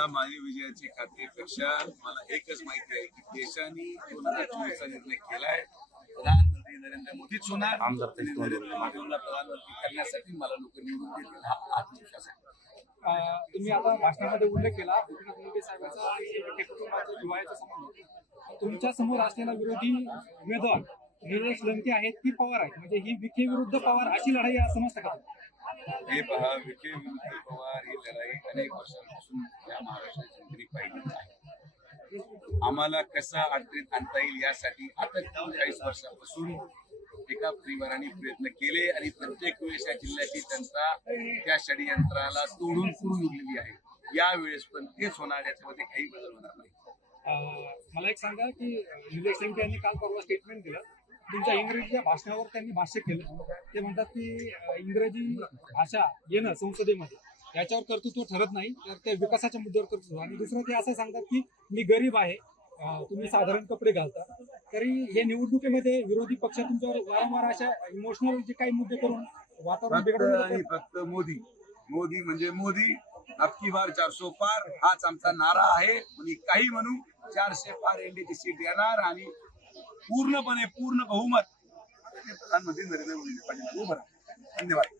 मला माझी विजयाची खात्रीपेक्षा मला एकच माहिती आहे की देशाने दोन हजार चोवीसचा निर्णय केलाय. प्रधानमंत्री नरेंद्र मोदीच होणार. आमदार नरेंद्र प्रधानमंत्री करण्यासाठी मला लोक निवडून देतील. हा आत्मविश्वास आहे. तुम्ही आता भाषणामध्ये उल्लेख केला. एकनाथ मुंडे साहेबांचा आणि कुटुंबाचा जिव्हाळ्याचा संबंध. तुमच्यासमोर असलेला विरोधी उमेदवार निलेश लंके आहेत की पवार आहेत. म्हणजे ही विखे विरुद्ध पवार अशी लढाई आहे समजतं का हे पहा विखे विरुद्ध पवार ही लढाई अनेक वर्षांपासून या महाराष्ट्राची जनतेने पाहिली आहे आम्हाला कसं अडचणीत आणता येईल यासाठी आता चाळीस वर्षापासून एका परिवाराने प्रयत्न केले आणि प्रत्येक वेळेस या जिल्ह्याची जनता त्या षडयंत्राला तोडून पुरून उरलेली आहे. यावेळेस पण तेच होणार याच्यामध्ये काही बदल होणार नाही. मला एक सांगा की अं, यांनी काल परवा स्टेटमेंट दिलं. तुमच्या इंग्रजीच्या भाषणावर त्यांनी भाष्य केलं. ते म्हणतात की इंग्रजी भाषा येणं संसदेमध्ये याच्यावर कर्तृत्व ठरत नाही तर ते विकासाच्या मुद्द्यावर कर्तृत्व. आणि दुसरं ते असं सांगतात की मी गरीब आहे तुम्ही साधारण कपडे घालता. तरी हे निवडणुकीमध्ये विरोधी पक्ष तुमच्यावर वारंवार अशा इमोशनल जे काही मुद्दे करून वातावरण आणि देतात. फक्त मोदी. मोदी म्हणजे मोदी. अबकी बार चारसो पार. हाच आमचा नारा आहे. कोणी काही म्हणू चारशे पार एनडीची सीट येणार आणि पूर्णपणे पूर्ण बहुमत. प्रधानमंत्री नरेंद्र मोदी पाटील. धन्यवाद.